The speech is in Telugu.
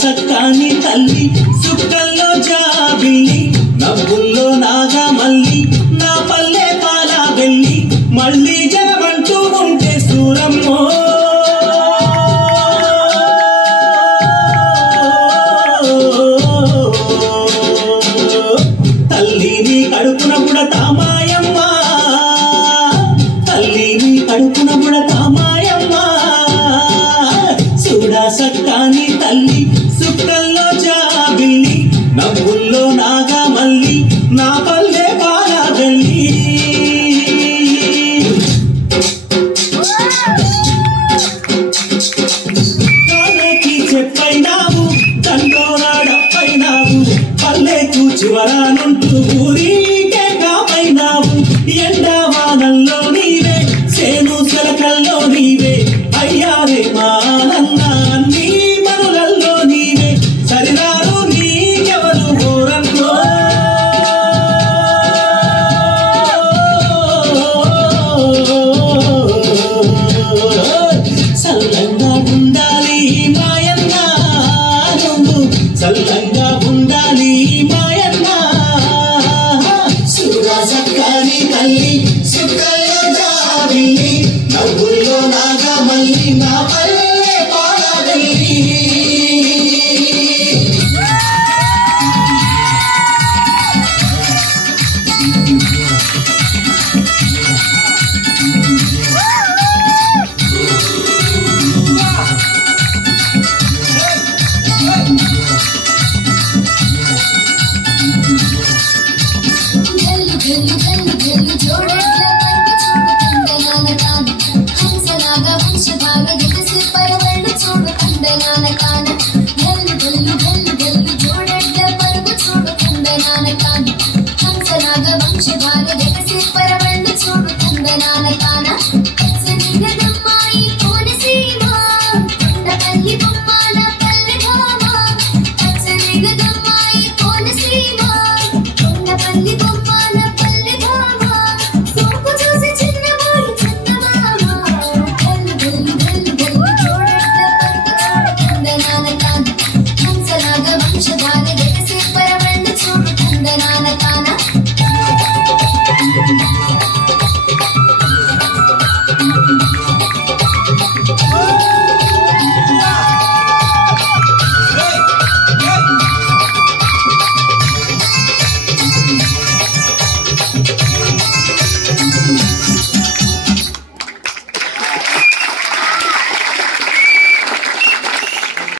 సక్కాని తల్లి సుక్కల్లో జాబిల్లి నవ్వుల్లో నాగా మల్లి నా పల్లె పాలా వెళ్ళి మళ్ళీ జనమంటూ ఉంటే సూరమ్మో తల్లిని కడుపున పుడతా మాయమ్మ తల్లిని కడుపున పుడతా మాయమ్మ చూడా సక్కాని తల్లి సుక్కల్లో జాబిల్లి నవ్వుల్లో నాగా మల్లి నా పల్లె పాలా వెళ్ళి కాలేకి చెప్పైనావు దండోరాడప్పైనావు పల్లెకు చివరానుంటూ ఊరికే కాపైనావు ఎండావానల్లో నీవే సేను సెలకల్లో నీవే అయ్యారే మానన్న అన్ని మనులల్లో నీవే సరిరారు నీకెవరు ఓరన్నో సల్లంగా ఉండాలి మాయన్న నువ్వు సల్లంగా ఉండాలి మాయన్న సురా సక్కాని తల్లి సుక్కల్లో జాబిల్లి నవ్వుల్లో నాగా మల్లి నా పల్లె పాలా వెళ్ళి